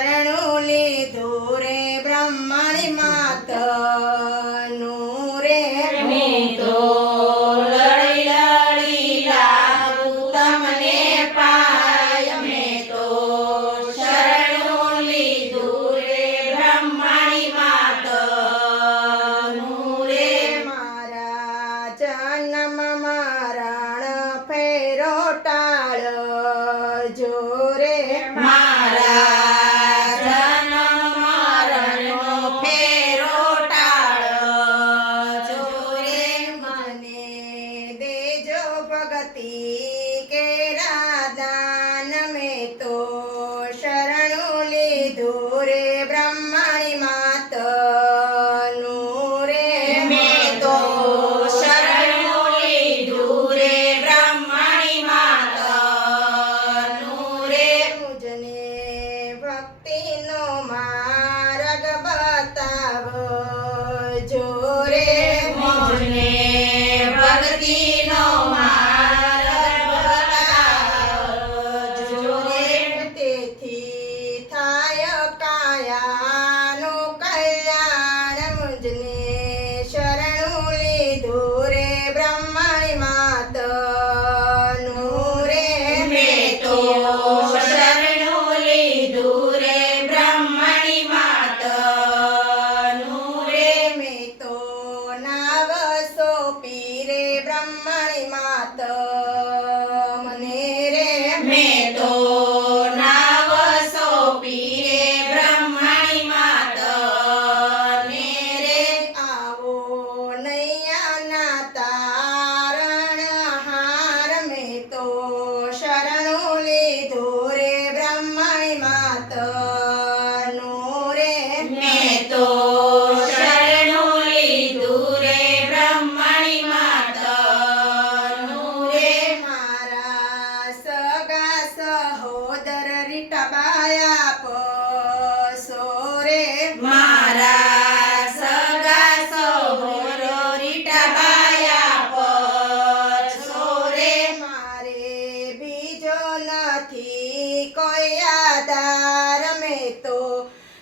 શરણું લીધું રે બ્રહ્મણી માતનું રે મેં તો લડી લડી લાગુ તમને પાય મેં તો શરણું લીધું રે બ્રહ્મણી માતનું રે મારા જન્મ મરણ ફેરો ટાળજો રે મારા જન્મ મરણનો ફેરો ટાળજો રે મને દેજો ભગતિ કેરા દાન મેં તો શરણું લીધું રે બ્રહ્મણી માતનું રે મેં તો શરણું લીધું રે બ્રહ્મણી માતનું રે મુજને ભક્તિનો માર્ગ બતાવજો રે મુજને ભક્તિનો માર્ગ બતાવજો રે તેથી થાય કાયાનું કલ્યાણ મુજને શરણું લીધું રે બ્રહ્મણી માતનું રે મેં તો શરણું લીધું રે બ્રહ્મણી માતનું રે મેં તો નાવ સોંપી રે બ્રહ્મણી માત મને રે મેં તો નાવ સોંપી રે બ્રહ્મણી માતને રે આવો નૈયાના તારણ હાર મેં તો શરણું લીધું રે બ્રહ્મણી માતનું રે મેં તો શરણું લીધું રે બ્રહ્મણી માતનું રે મારા સગા સહોદર રીટાબાયા પસો રે મારા સગા સહોરો રીટાબાયા પછો રે મારે બીજો નથી કોઈ આધાર મેં તો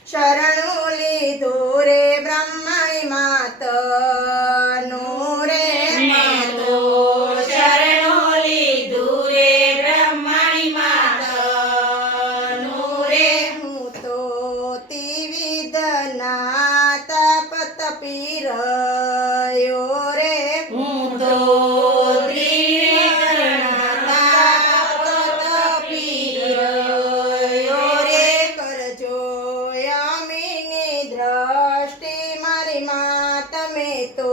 શરણું લીધું રે બ્રહ્મણી માતનું રે મેં તો શરણું લીધું રે બ્રહ્મણી માતનું રે હું તો ત્રિવિધના તપ તપી રહ્યો રે હું તો ત્રિવિધના તપી રહ્યો રે કરજો યમીની દ્રષ્ટિ મારી માત મેં તો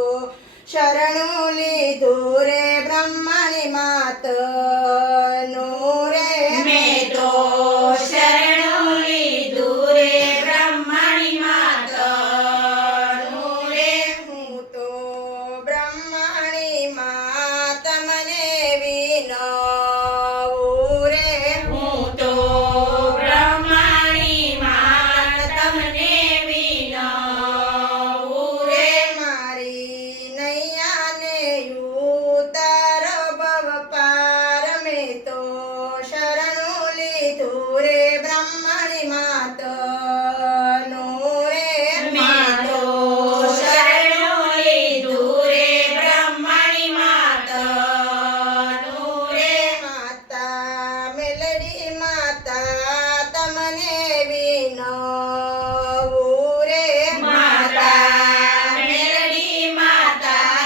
શરણું લીધું રે બ્રહ્મણી માતનું રે મેં તો શરણું લીધું રે બ્રહ્મણી માતનું રે હું તો બ્રહ્મણી માત મને વિનવું રે હું તો બ્રહ્મણી માત તમને વિનવું રે મારી નૈયાને ઉતાર ભવ પાર મેં તો શરણું લીધું રે બ્રહ્મણી માતનું રે મેં તો શરણું લીધું રે બ્રહ્મણી માતનું રે માતા મેલડી માતા તમને વિનવું રે માતા મેલડી માતા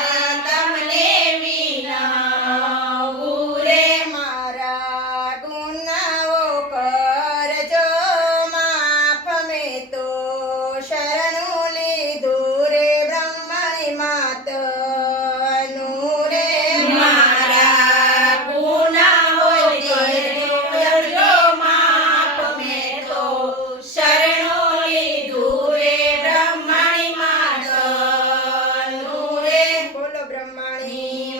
તમને વિનવું રે મારા ગુનાઓ કરજો માફ મેં તો શરણું લીધું રે બ્રહ્મણી માતનું રે મારા ગુનાઓ કરજો માફ મેં તો શરણું લીધું રે બ્રહ્મણી માતનું રે બોલો બ્રહ્મણી